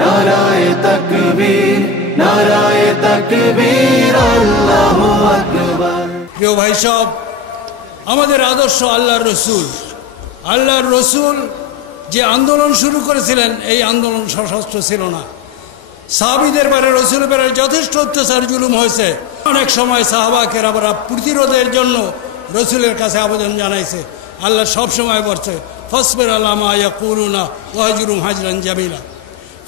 নারায়ে তাকবীর, নারায়ে তাকবীর, আল্লাহু আকবার। প্রিয় ভাই সব, আমাদের আদর্শ আল্লাহর রসুল যে আন্দোলন শুরু করেছিলেন, এই আন্দোলন সশস্ত্র ছিল না। সাহাবীদের বারে রসুলের বারে যথেষ্ট অত্যাচার জুলুম হয়েছে। অনেক সময় সাহাবা কেরামরা প্রতিরোধের জন্য রসুলের কাছে আবেদন জানাইছে। আল্লাহ সব সময় বলছে, ফাসবির আলা মা ইয়াকুলুনা ওয়াহজুরহুম হাজরান জামিলা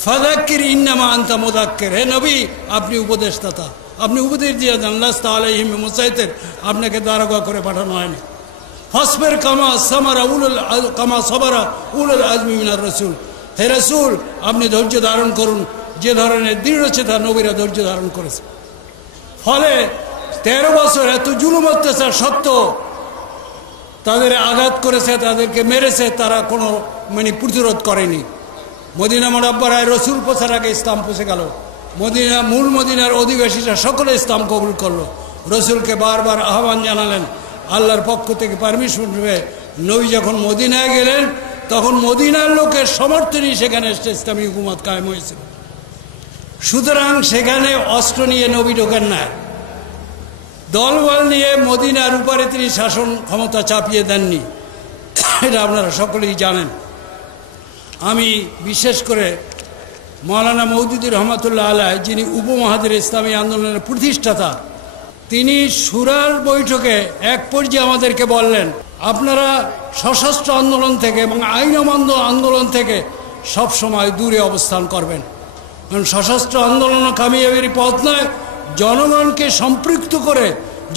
ফাযাক্কির ইন্নামা আনতা মুযাক্কির। হে নবী, আপনি উপদেশদাতা, আপনি উপদেশ দিয়ে যান। লাস্তা আলাইহিম বিমুসাইতির, আপনাকে দারোগা করে পাঠানো হয়নি। ফাসবির কামা সাবারা উলুল আজমি মিনার রাসূল। হে রাসূল, আপনি ধৈর্য ধারণ করুন যে ধরনের দৃঢ়চেতা নবীরা ধৈর্য ধারণ করেছে। ফলে 13 বছর এত জুলুম অত্যাচার সত্ত্বেও তাদের আঘাত করেছে, তাদেরকে মেরেছে, তারা কোনো প্রতিরোধ করেনি। মদিনা মুনাওয়ারায় রসুল পৌঁছার আগে ইসলাম পৌঁছে গেল। মূল মদিনার অধিবাসীরা সকলে ইসলাম কবুল করলো। রসুলকে বারবার আহ্বান জানালেন, আল্লাহর পক্ষ থেকে পারমিশন রূপে নবী যখন মদিনায় গেলেন, তখন মদিনার লোকের সমর্থনই সেখানে ইসলামী হুকুমত কায়েম হয়েছিল। সুতরাং সেখানে অস্ত্র নিয়ে নবী ঢোকেন না, দলবল নিয়ে মদিনার উপরে তিনি শাসন ক্ষমতা চাপিয়ে দেননি। এটা আপনারা সকলেই জানেন। আমি বিশেষ করে মাওলানা মওদুদী রহমাতুল্লাহ আলাইহ, যিনি উপমহাদের ইসলামী আন্দোলনের প্রতিষ্ঠাতা, তিনি শুরার বৈঠকে এক পর্যায়ে আমাদেরকে বললেন, আপনারা সশস্ত্র আন্দোলন থেকে এবং আইন অমান্য আন্দোলন থেকে সব সময় দূরে অবস্থান করবেন। কারণ সশস্ত্র আন্দোলন কামিয়াবির পথ নয়, জনগণকে সম্পৃক্ত করে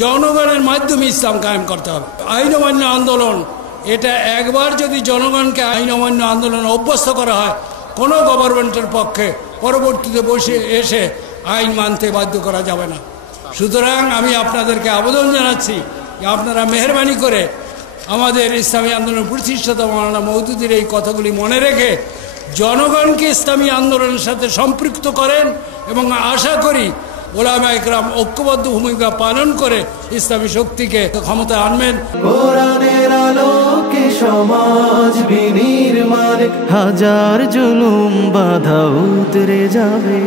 জনগণের মাধ্যমে ইসলাম কায়েম করতে হবে। আইন অমান্য আন্দোলন, এটা একবার যদি জনগণকে আইন অমান্য আন্দোলনে অভ্যস্ত করা হয়, কোনো গভর্নমেন্টের পক্ষে পরবর্তীতে বসে এসে আইন মানতে বাধ্য করা যাবে না। সুতরাং আমি আপনাদেরকে আবেদন জানাচ্ছি যে আপনারা মেহরবানি করে আমাদের ইসলামী আন্দোলন প্রতিষ্ঠাতা মাওলানা মওদুদীর এই কথাগুলি মনে রেখে জনগণকে ইসলামী আন্দোলনের সাথে সম্পৃক্ত করেন এবং আশা করি ওলামায়ে কেরাম ঐক্যবদ্ধ ভূমিকা পালন করে ইসলামী শক্তিকে ক্ষমতায় আনবেন। কোরআনের আলোকে সমাজ বিনির্মাণে হাজার জুলুম বাধা উতরে যাবে।